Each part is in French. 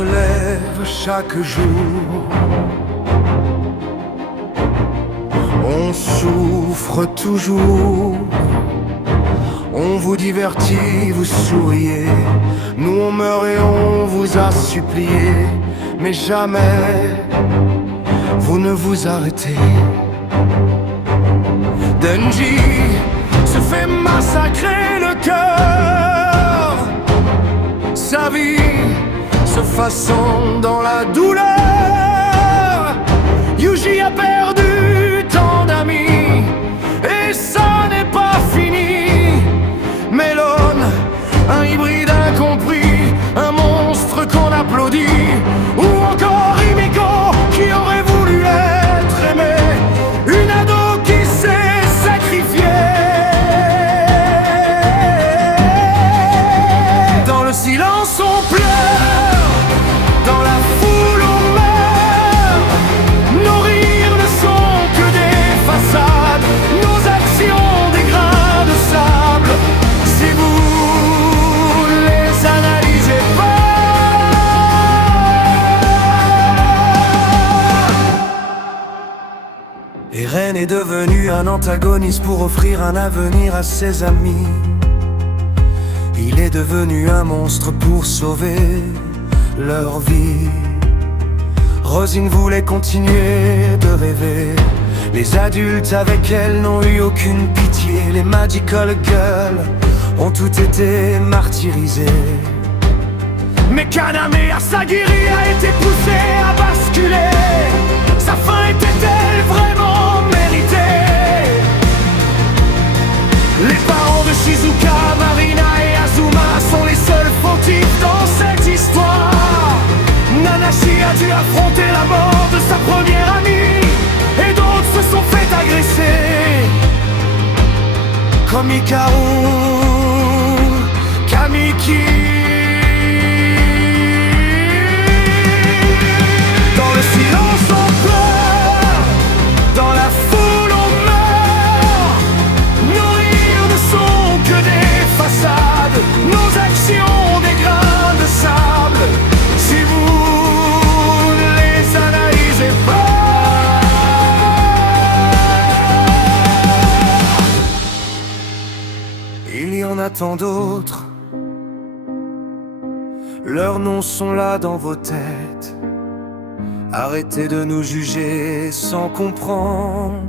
se lève chaque jour. On souffre toujours. On vous divertit, vous souriez. Nous on meurt et on vous a supplié. Mais jamais vous ne vous arrêtez. Denji se fait massacrer le cœur. Sa vie se façonne dans la douleur. Yuji a perdu tant d'amis et ça n'est pas fini. Melon, un hybride incompris, un monstre qu'on applaudit. Ou encore Himiko qui aurait voulu être aimé, une ado qui s'est sacrifiée. Dans le silence on pleure, dans la foule on meurt. Nos rires ne sont que des façades, nos actions des grains de sable. Si vous les analysez pas, Eren est devenu un antagoniste pour offrir un avenir à ses amis. Il est devenu un monstre pour sauver leur vie. Rosine voulait continuer de rêver. Les adultes avec elle n'ont eu aucune pitié. Les Magical Girls ont toutes été martyrisées. Mais Kaname Asagiri a été poussé à basculer. Sa fin était-elle vraiment méritée? Les parents de Shizuka, Marina et Azuma sont les seuls fautifs dans cette histoire. Nanashi a dû affronter la mort de sa première amie, et d'autres se sont fait agresser, comme Hikaru, Kamiki. Dans le silence on pleure, dans la foule on meurt. Nos rires ne sont que des façades, nos actions des grains de sable. Si vous ne les analysez pas, il y en a tant d'autres. Leurs noms sont là dans vos têtes. Arrêtez de nous juger sans comprendre.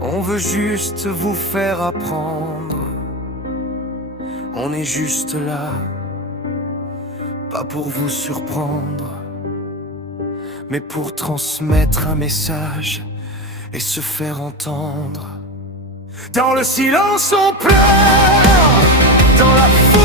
On veut juste vous faire apprendre. On est juste là, pas pour vous surprendre, mais pour transmettre un message et se faire entendre. Dans le silence on pleure, dans la foule